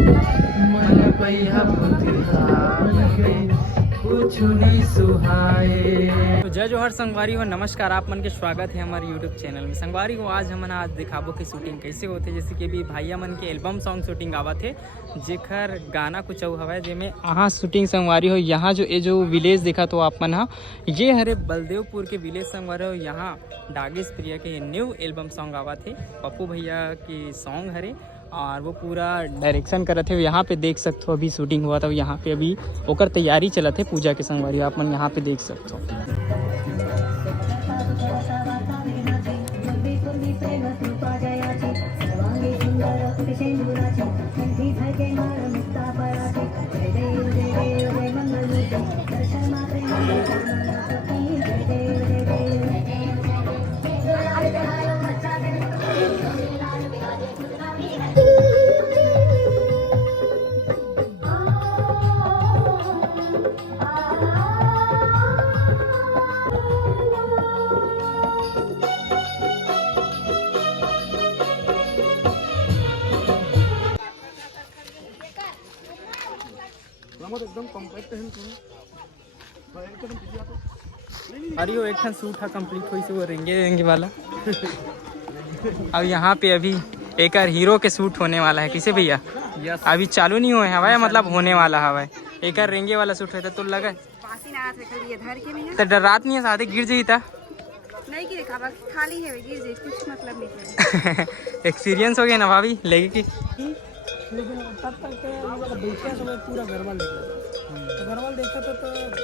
मन पैहा कुछ नहीं सुहाए। तो जय जोहर संगवारी हो, नमस्कार। आप मन के स्वागत है हमारे यूट्यूब चैनल में। संगवारी को आज हमन आज दिखाबो कि शूटिंग कैसे होते, जैसे कि अभी भैया मन के एल्बम सॉन्ग शूटिंग आवा थे, जेकर गाना कुछ अउ हवा जेमे अहाँ शूटिंग संगवारी हो। यहाँ जो विलेज देखा तो आप मन ये हरे बलदेवपुर के विलेज संगवारी हो। यहाँ डागेश प्रिया के न्यू एल्बम सॉन्ग आवा थे, पप्पू भैया के सॉन्ग हरे और वो पूरा डायरेक्शन कर थे। यहाँ पे देख सकते हो अभी शूटिंग हुआ था, यहाँ पे अभी ओकर तैयारी चला थे पूजा के संगवारी, आप मन यहाँ पे देख सकते हो। एकदम कॉम्पैक्ट है अरे वो एक शूट कंप्लीट हुई से वो रेंगे वाला अब यहाँ पे अभी एक हीरो के शूट होने वाला है। किसे भैया अभी चालू नहीं हुए हवा, मतलब होने वाला हवा एक रेंगे वाला शूट है। तो लगा तो डर रात नहीं है, सादे गिर जाई था नहीं गिरे खाली है गिर जाए, कुछ मतलब नहीं। एक्सपीरियंस हो गया ना भाभी लेके की, लेकिन तब तक देखा समय पूरा गरबल देखा तो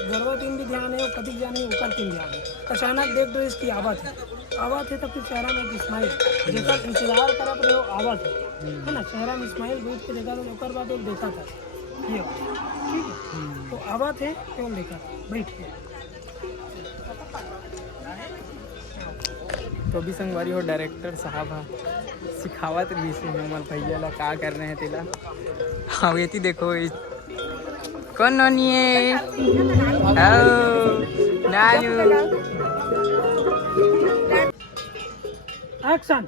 गरबा तीन भी ध्यान है और कभी जाने ऊपर तीन ध्यान है। अचानक देख दो इसकी आवाज़ है तब फिर चेहरा में एक स्माइल जेकर इंतजार करत रहे आवाज़ है ना, चेहरा में स्माइल बैठ के देखा तो ओकर बाद एक देखा था ये ठीक है। तो आवाज़ है केवल देखा बैठ के। तो भी संगवारी हो डायरेक्टर साहब सिखावत भी हमारे भैया ला का कर रहे हैं तेला। हाँ ये देखो कौन नोनी है नानू एक्शन।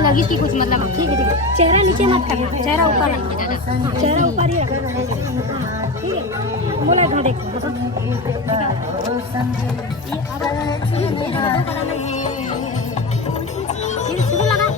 लगी कि कुछ मतलब ठीक है चेहरा नीचे मत करना, चेहरा ऊपर चेहरा ऊपर ही रखना ठीक है। बोला इधर देखो शुरू लगा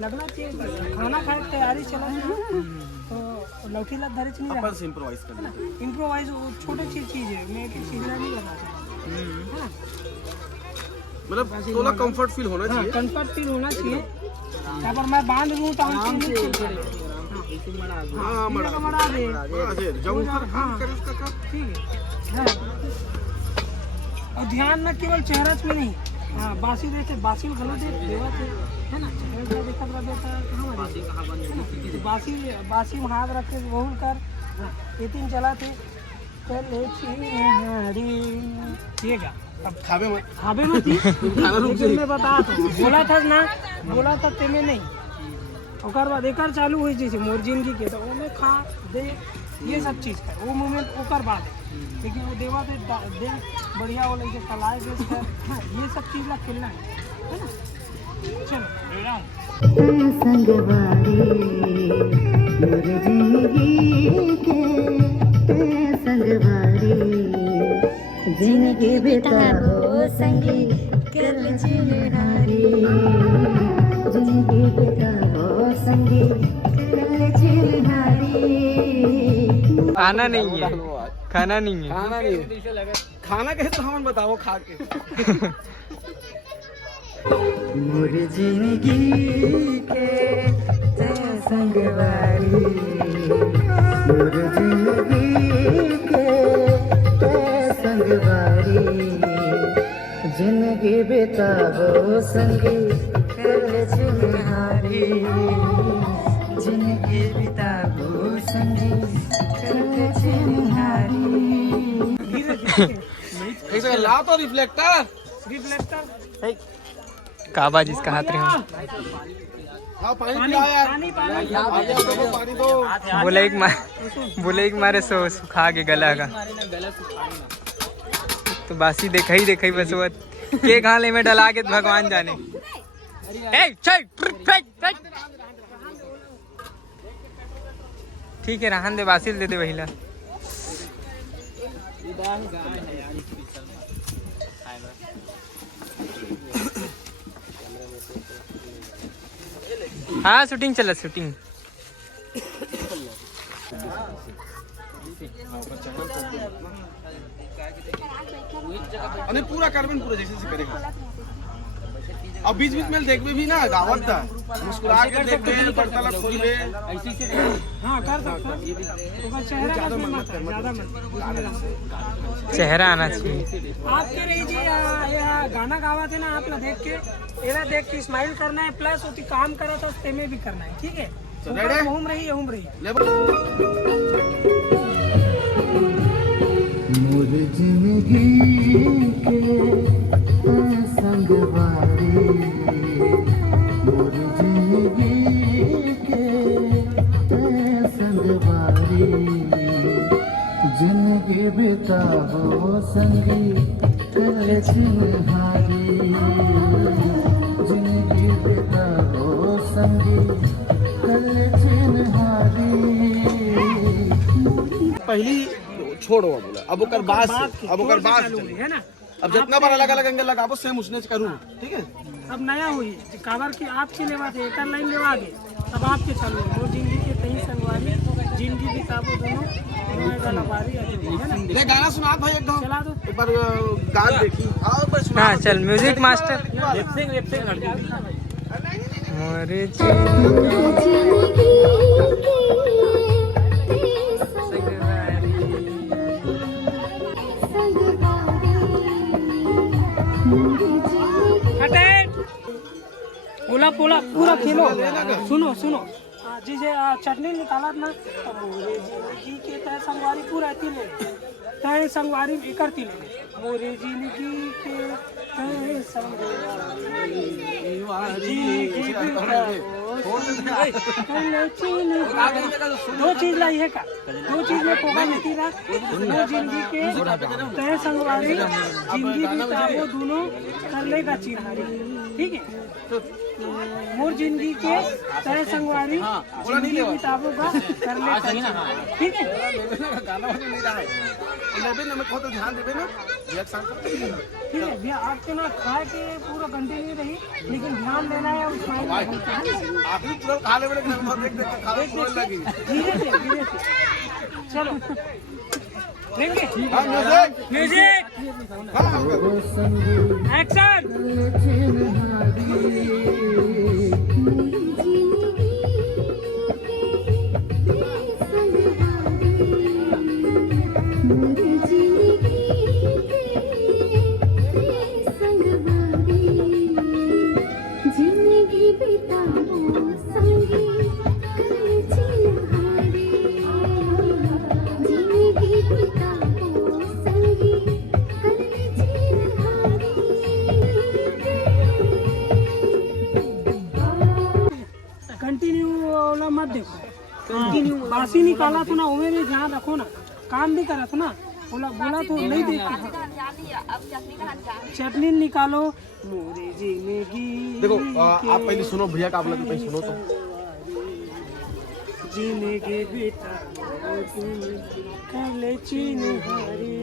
लगना चाहिए खाना खाए तैयारी चला तो लौकी लग धरे नहीं रहा, इम्प्रोवाइज करना। इम्प्रोवाइज छोटी चीज है, मैं सीधा नहीं करना चाहता, मतलब थोड़ा कंफर्ट फील होना चाहिए। कंफर्ट फील होना चाहिए। यहाँ पर मैं बांध लूँ तो हम ठीक है। और ध्यान में केवल चेहरा में नहीं, हाँ बासी देखे बासी गलत है ना, देखा बासी में हाथ रख के बहुल कर ये तीन चला थे ठीक है। अब खाबे मत लेकिन मैं बता बोला था तेमे नहीं ओकर बाद एक चालू हुई जैसे मोर जिंदगी के तो वो खा दे ये सब चीज़ कर वो मोमेंट ओकर बाद है, लेकिन वो देवा दे बढ़िया वो लेके कलाए बेच कर ये सब चीज़ ला खेलना है ना। चलो जिंदगी बिताओ संगी कर चिन्हारी, जिंदगी बिताओ संगी कर चिन्हारी। खाना नहीं है, खाना नहीं है, खाना नहीं है, खाना कैसे हम बताओ खा के। मोर जिंदगी के संगवारी मोर जिंदगी के संगवारी जिंदगी बिताबो संगी कर चुनहारी जिंदगी बिताबो संगी कर चुनहारी। ऐसे ला तो रिफ्लेक्टर काबा जिसका हाथ रहे हाँ पानी पिला यार पानी दो बोले एक मारे सुखा के गला का तो बासी देखा ही बस वो के गाले में डला के भगवान जाने। ठीक है रहन दे बासिल दे वहीला। हाँ शूटिंग चला शूटिंग अरे पूरा कार्बन पूरा जैसे से करेगा। अब बीच बीच में देख भी ना गावत था मुस्कुरा के देख दे वार्तालाप खोल ले ऐसी से हाँ कर सकता है। चेहरा चेहरा आना चाहिए। आप कह रही जी गाना गावा थे ना आप ना देख के एरा देख के स्माइल करना है प्लस उसकी काम करा तो उसते में भी करना है। ठीक है घूम रही मोर जिंदगी के संगवारी मोर जिंदगी के संगवारी जिंदगी बिताबो संगी कर चिन्हारी जिंदगी बिताबो संगी कर चिन्हारी। पहली छोड़ो अब ओकर बात है ना। अब जितना बार अलग अलग एंगल लगाबो सेम उसने करूँ। ठीक है अब नया हुई काबर की आपकी लेवा थे एक लाइन लेवा आगे अब आपके चालू वो जिंदगी के तही संगवारी जिंदगी बिताबो दोनों वाला बारी है ना। ये गाना सुना भाई एकदम चला दो एक बार गान देखी हाँ चल म्यूजिक मास्टर मोरे पूरा पूरा खेलो सुनो जैसे चटनी निकाला ना मोरे जिंदगी के तय संगवारी पूरा तय संगवारी करती ले मोरे जिंदगी के तय संगवारी दो चीज लाई है का दो चीज में पोगा मिलती रहा दो जिंदगी के तय संगवारी जिंदगी बिताबो दोनों कर लेगा चिन्हारी। ठीक है मोर जिंदगी के तय संगवारी जिंदगी बिताबो का कर ले। ठीक है गाना नहीं रहा है लेकिन हमें बहुत ध्यान देवे ना ठीक है भैया आपके ना खाए के पूरा घंटे नहीं रही लेकिन ध्यान देना है और आखिरी पूरा खा ले देख के खा लगी धीरे से चलो लेंगे म्यूजिक एक्शन। जिंदगी बिताओ संगी जिंदगी बिताओ संगी कंटिन्यू वाला मत देखो कंटिन्यू बासी निकाला तो ना उमें भी ध्यान रखो ना काम भी करा तो ना बोला तो नहीं देखते चटनी निकालो मोरे जिंदगी। देखो आप पहले सुनो भैया का आप लगे पहले सुनो तो जिंदगी बिता कर ले चिन्हारी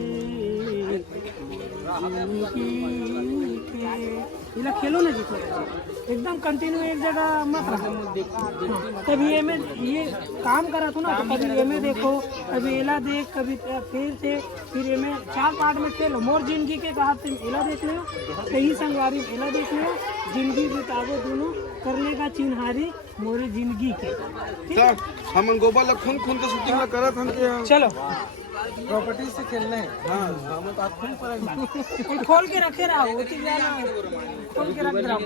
इला खेलो ना जी थोड़ा एकदम कंटिन्यू एक जगह मत रहो। कभी ये काम करा तो ना, तो कभी ये में देखो, कभी एला देख, कभी फिर ये में 4 पार्ट में खेलो। मोर जिंदगी के कहा तुम एला देख लो, कहीं संगवारी एला देख लो, जिंदगी बितावो दोनों करने का चिन्हारी मोरी जिंदगी के। सर हम गोबर ला खून खून के शूटिंग ला करत हन के चलो प्रॉपर्टी से खेलना है। हाँ हम तो आप खून पर खोल के रखे रहो, खोल के रख रहो।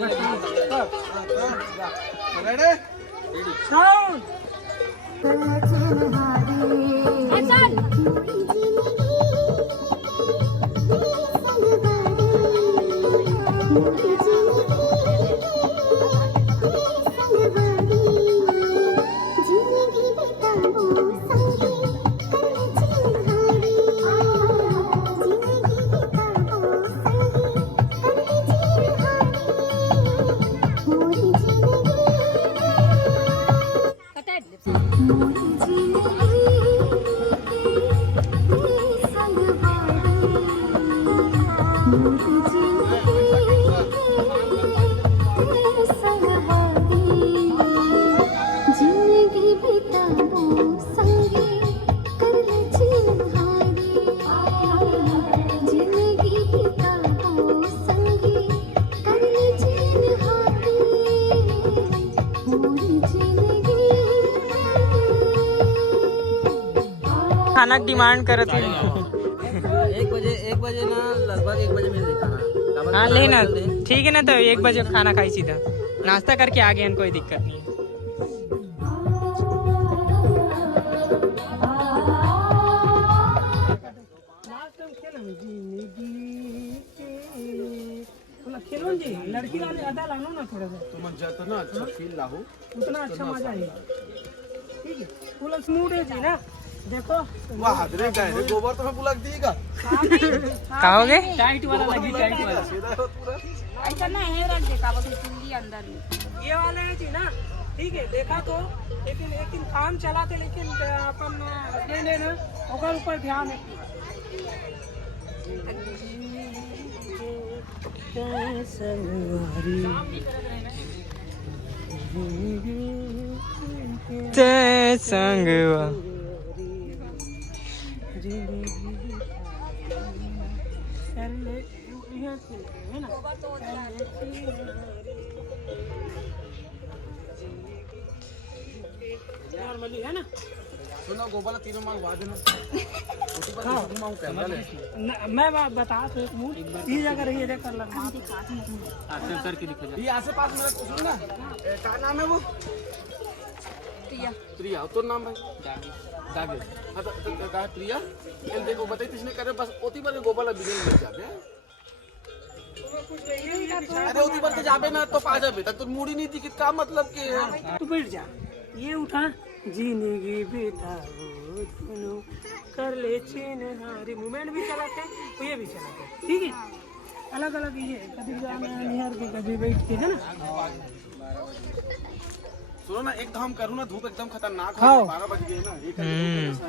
रेडी साउंड खाना डिमांड करत है। 1 बजे ना, लगभग 1 बजे मिल देखा। हाँ लेना ठीक है ना, तो 1 बजे खाना खाई सीधा, नाश्ता करके आ गए, कोई दिक्कत नहीं है। खेलो जी, लड़की वाले अदा लानो ना थोड़ा सा, तुम जितना अच्छा फील लाहो उतना अच्छा मजा आएगा। ठीक है, पूरा स्मूथ है जी ना। देखो वाह हादरे गए रे गोबर तो मैं बुलक दीगा कहोगे टाइट वाला लगी, टाइट वाला सीधा हो पूरा। ऐसा ना है रख देखा वो चिंदी अंदर में। ये वाले है जी ना। ठीक है, देखा तो लेकिन काम चलाते, लेकिन अपन हस्बैंड है ना, ओकर ऊपर ध्यान है। ते संगवा नॉर्मली है ना। सुनो गोबर तीनों मांग वाद ना मांग कैमरा ले मैं बता तो एक मूड ये जगह रही है, कर लगा करके दिखा ये आसे पास मेरा सुन ना क्या नाम है वो प्रिया तो नाम भाई दागे हाँ तो कहा प्रिया ये देखो बताइए किसने करे बस ओती बार गोबर ला बिजली लग जाते हैं। अरे ओती बार तो जाबे ना तो पा जाबे तो मूडी नहीं थी का मतलब के तू बैठ जा। ये उठा जिंदगी बिताओ दोनों कर ले चिन्हारी, मूवमेंट भी चलाते तो ये भी चलाते। ठीक है, अलग अलग ये कभी जाना निहार के कभी बैठ के, है ना। सुनो ना एक धाम करूँ ना, धूप एकदम खतरनाक है, हाँ। 12 बज गए ना, एक मैं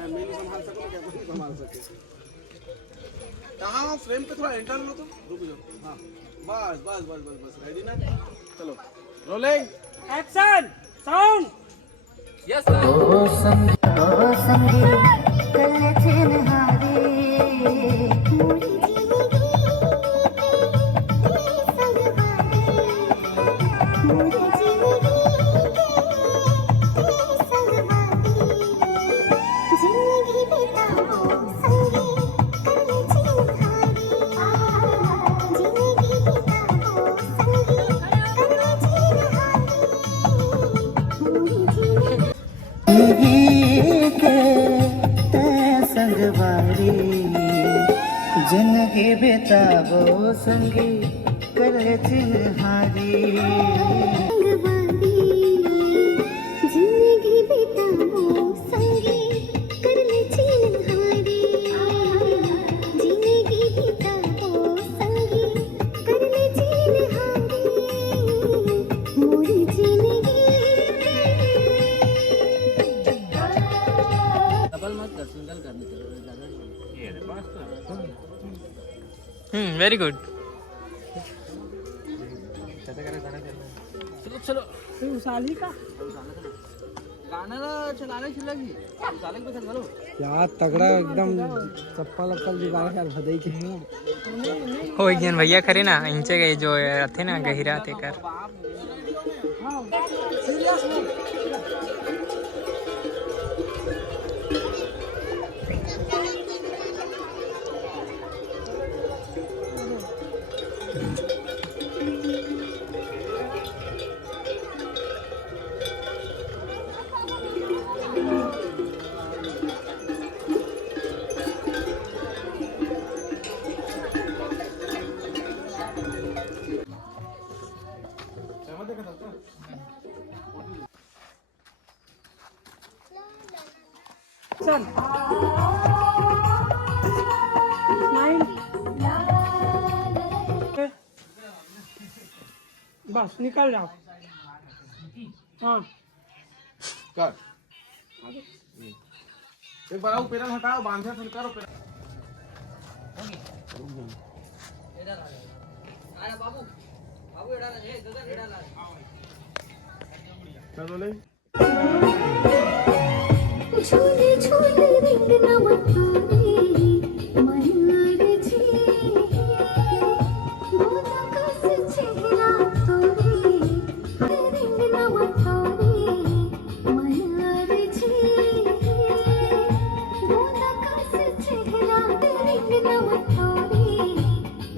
नहीं संभाल सकूँ क्या कोई संभाल सके। कहाँ फ्रेम पे थोड़ा एंटर लो तो रुक जाओ। हाँ बस बस बस बस बस रेडी ना, चलो रोलिंग एक्शन साउंड। ओ संगी कल चिन्हारी जिंदगी बितावो संगी कर चिन्हारी जिंदगी बितावो संगी कर चिन्हारी जिंदगी बितावो संगी कर चिन्हारी मोरी जिंदगी डबल मत कर, सिंगल करने के लिए ज्यादा वेरी गुड। चलो चलो फिर उसाली का गाना चलाने लगी चालक पे चलो यार तगड़ा एकदम चप्पल अप्पल जुगाड़ कर भदई के हो एक जन भैया खरे ना इंचे गए जो थे ना गहिरा थे कर चल बस निकल जाओ। हाँ कर एक बार आओ पेड़ल हटाओ बांधे फिर करो पेड़ल बाबू बाबू एड़ा रे गगन एड़ा ला चलो ले झूले झूले रिंग नवतोरे मयूर जी गोदा कस चेहरा तोरे रिंग नवतोरे मयूर जी गोदा कस चेहरा रिंग नवतोरे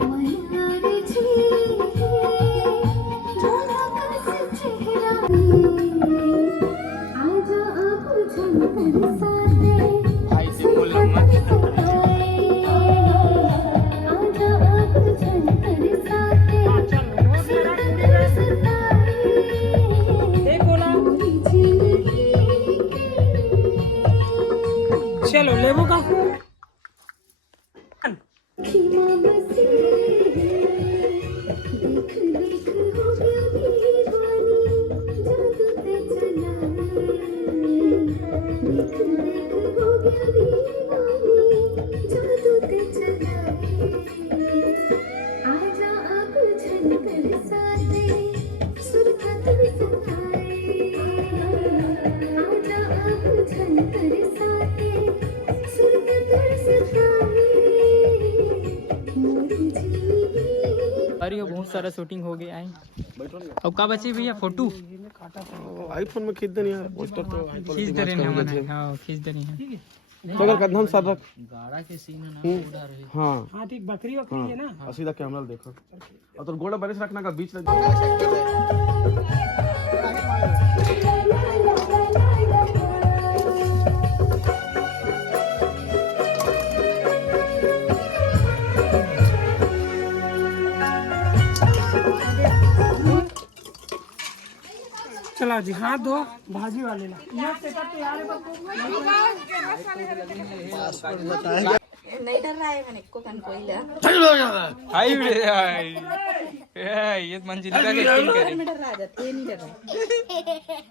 मयूर जी गोदा कस चेहरा आजा अब झंकर साथे भाई से बोलना मत आजा अब झंकर साथे बोला चलो लेबू का खीमा बसी देख देख हो गया दीवानी जादू ते चला देख देख हो गया दीवानी जादू ते चला आजा अब झनकर साथे सुरखत सताए आजा अब झनकर साथे सुरखत सताए मोरी जिंदगी अरे बहुत सारा शूटिंग हो गया है। अब का बची भैया फोटो आईफोन में खींच देनी यार पोस्टर तो आईफोन खींच दे रहे हैं हमन हां खींच दे रहे हैं। तो अगर कदम सर रख गाड़ा के सीन ना उड़ा रहे हां हाँ ठीक बकरी वकरी है ना हाँ सीधा कैमरा देखो और तो गोड़ा बरिस रखना का बीच में चला जी हाथ धो भाजी वाले ला यह सेटअप तैयार है बापू नहीं डर रहा है मैंने को कन कोई ला हाय ये मंजिला का एक्टिंग करे मैं डर रहा जाते ये नहीं डर रहा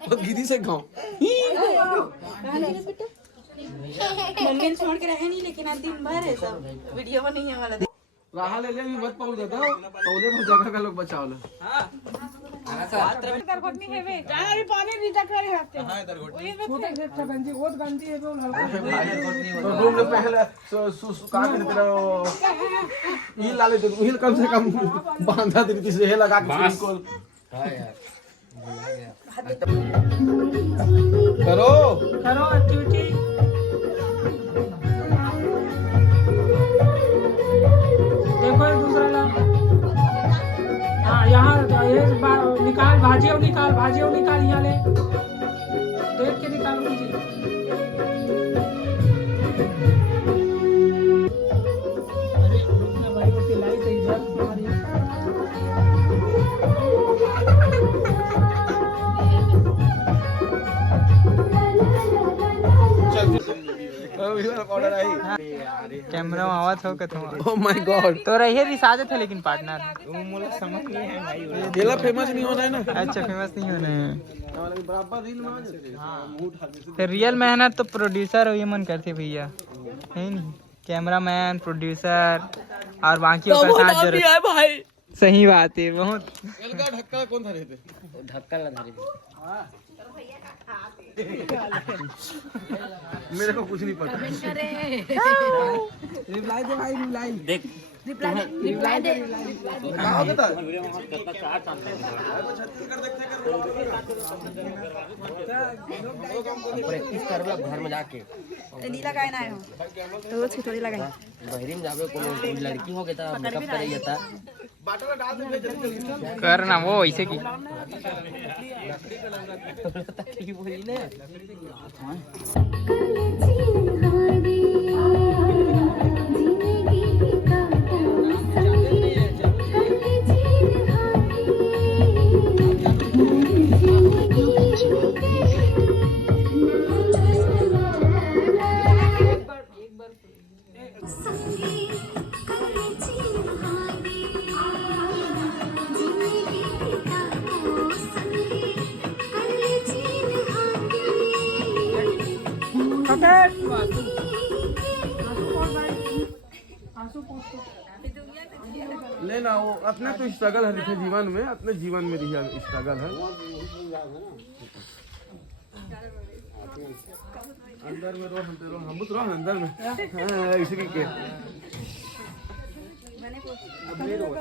तो गिरी से गांव कहां गए बेटा मम्मी ने छोड़ के रहे नहीं लेकिन आज दिन भर है सब वीडियो बनेंगे वाला राह ले ले भी मत पाउल देता पौले पर जगह का लोग बचाओ ले अच्छा गंजी बहुत गंदी है वो हल्का तो रूम में पहले का के तेरा ये ला ले तो हिल कम से कम बांधा दे से लगा के को करो करो एक्टिविटी देखो एक दूसरा ला हाँ यहाँ ये निकाल भाजी और निकाल यहाँ ले देख के निकाल मुझे अरे रुकना भाई वो पिलाई तो इधर हमारी ऑर्डर आई कैमरा में आवाज हो कथो ओह माय गॉड तो रही रिसाजे थे लेकिन पार्टनर वो मुझे समझ नहीं है भाई ये फेमस नहीं होना है ना अच्छा फेमस नहीं होना है बराबर रील में आ जाते तो रियल मेहनत तो प्रोड्यूसर हो ये मन करते भैया है नहीं कैमरामैन, प्रोड्यूसर और बाकी का साथ जरूर है भाई। सही बात है बहुत। एलका ढक्का कौन था रहते? धक्का लगा रही मेरे को कुछ नहीं पता। रिप्लाई दे भाई, रिप्लाई देख रिप्लाई दे। कहाँ होता है? प्रैक्टिस कर लो घर में जाके। नीला का ना हो तो उसकी थोड़ी लगाई बहरीन जावे कोई लड़की हो गया था मेकअप करे जाता करना वो ऐसे की। लेना वो अपने तो स्ट्रगल है लिखे जीवन में, अपने जीवन में रिया स्ट्रगल है। अंदर में रहो, हम तो रहो अंदर में। हाँ, इसी के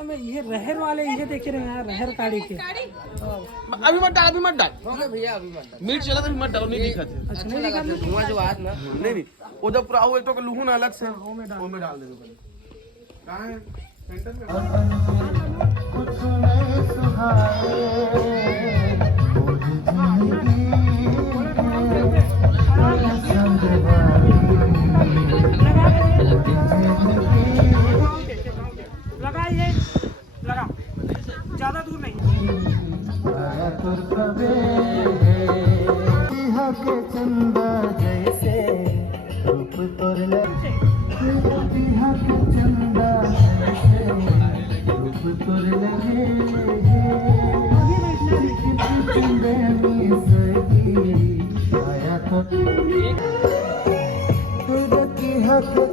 में ये रहर वाले ये देखे रहे हैं, रहर काड़ी के। अभी मत डाल, अभी मत डाल भैया अभी मत मीट चला तो मत डालो, नहीं दिखा थे। अच्छा नहीं दिखा धुआं जो आज ना नहीं वो जब पूरा वो एक तो लूहून अलग से वो में डाल दे दो। कहाँ है सेंटर में? लगाइए, लगा ज्यादा दूर नहीं।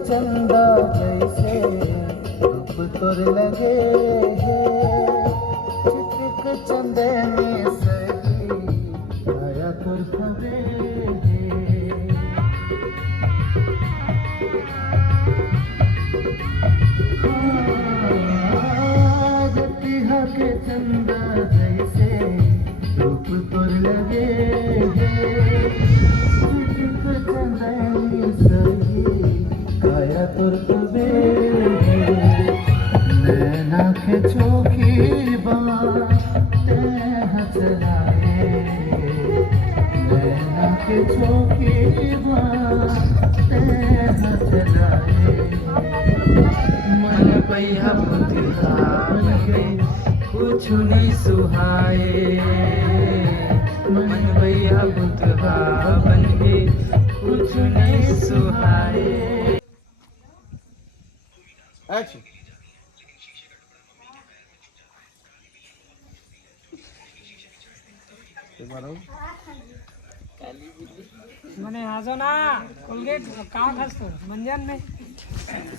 चंदा जैसे रूप तोर लगे चिटक चंदे में सही आया तोर खबे के चंदा जैसे रूप तोर लगे चिटक चंदे में सही आया तोर खबे नैना के चौकी बाते हंसलाए नैना के चौकी बाते हंसलाए मन पैया बुद्धिहार गई कुछ नहीं सुहाए। मन पैया बुद्धिहा बन गई कुछ नहीं सुहाए। एक्शन। मैंने हाजो ना कोलगेट कहाँ खस तो मंजन में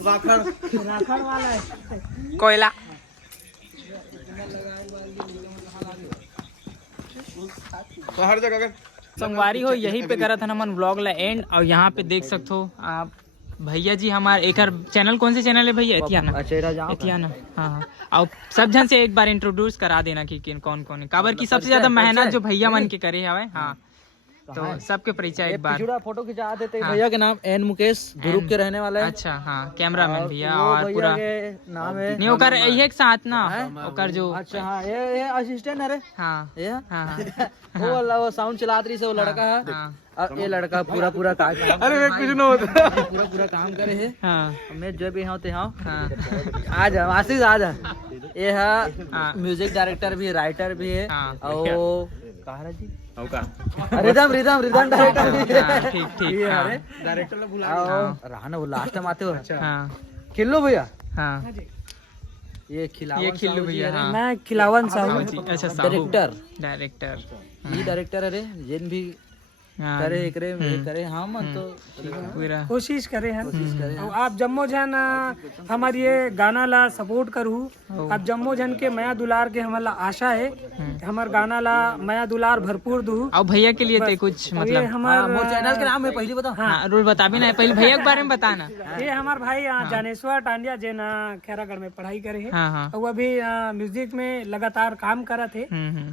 राखड़ राखड़ वाला है। कोयला तो हर जगह का संगवारी हो यही पे करा था मन व्लॉग ला एंड। और यहाँ पे देख सकते हो आप भैया जी हमारे एक चैनल, कौन से चैनल है भैया? एथियाना। एथियाना, हाँ हाँ। और सब जन से एक बार इंट्रोड्यूस करा देना कि कौन कौन है। काबर की सबसे ज्यादा मेहनत जो भैया मन के करे हवे। हाँ तो सबके परिचय एक बार। जुड़ा फोटो खिंचा देते भैया के नाम एन मुकेश दुरुप के रहने वाला है। अच्छा हाँ, कैमरामैन भैया वो और भैया पूरा के नाम है नहीं ओकर एक साथ ना ओकर जो। अच्छा हाँ ये असिस्टेंट है रे। हाँ ये हाँ वो वाला वो साउंड चलात रही से वो लड़का है। हाँ और ये लड़का पूरा पूरा काम अरे वे कुछ ना होता पूरा काम करे है। हाँ मैं जो भी हूँ ते हूँ हाँ आज आशीष आज ये हाँ। है म्यूजिक डायरेक्टर भी है, राइटर भी है। हाँ। और कहा जी होगा रिदम रिदम रिदम डायरेक्टर भी है। हाँ, ठीक ठीक ये हाँ अरे डायरेक्टर ने बुला और रहना वो लास्ट में आते हो हाँ खिल्लो भैया हाँ ये खिलावन ये खिल्लू साहू जी भैया है रे। हाँ। मैं खिलावन साहू। अच्छा साहू डायरेक्टर डायरेक्टर ये डायरेक्टर है रे जिन भी हाँ। करे करे हाँ मन तो पूरा कोशिश करे हैं और आप जम्मो जन हमारे ये गाना ला सपोर्ट करू। आप जम्मो जन के माया दुलार के हमारा आशा है हमार गाना ला माया दुलार भरपूर दू। और भैया के लिए थे कुछ ये मतलब हमार मोर चैनल के नाम है पहले बताओ। हाँ रूल बता भी ना पहले भैया के बारे में बताना। ये हमार भाई जानेश्वर टांडिया जे ना खैरागढ़ में पढ़ाई करे है हाँ हाँ और वो अभी म्यूजिक में लगातार काम करत है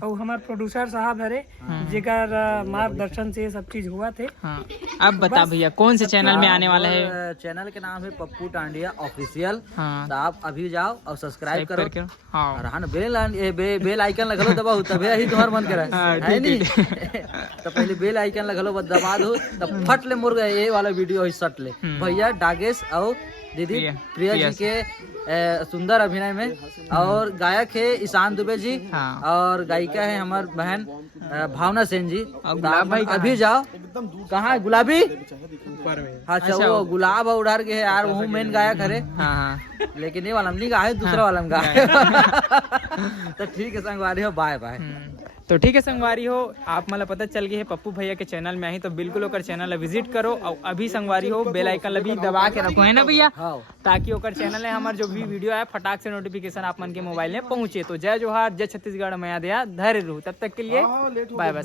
और हमार प्रोड्यूसर साहब हरे जेकर मार्गदर्शन से सब चीज हुआ थे। हाँ अब बता भैया कौन से चैनल में आने वाला है। चैनल के नाम है पप्पू टांडिया ऑफिशियल। हाँ तो आप अभी जाओ और सब्सक्राइब करो करके हाँ और हाँ बेल आइकन लगा लो दबाओ तभी ही तुम्हारा मन करा हाँ, है नहीं। ठीक तो पहले बेल आइकन लगा लो बस दबा दो तब फट ले मुर्गा ये वाला वीडियो ही सट ले। भैया डागेश और दीदी प्रिया जी के सुंदर अभिनय में और गायक है ईशान दुबे जी हाँ। और गायिका है हमार बहन भावना सेन जी। और गुलाब भाई कहाँ अभी जाओ कहाँ है गुलाबी अच्छा वो गुलाब और उड़ार के है यार वो मेन गायक है हाँ हाँ लेकिन ये वाला नहीं गा है दूसरा वाला में गा है। तो ठीक है संगवारी हो बाय बाय। तो ठीक है संगवारी हो आप मतलब पता चल गई है पप्पू भैया के चैनल में आई तो बिल्कुल ओकर चैनल विजिट करो और अभी संगवारी हो बेल आइकन भी दबा के रखो है ना भैया ताकि ओकर चैनल है हमारे जो भी वीडियो है फटाक से नोटिफिकेशन आप मन के मोबाइल में पहुंचे। तो जय जोहार जय छत्तीसगढ़ मैया दया धैर्य रहू तब तक के लिए बाय बाय।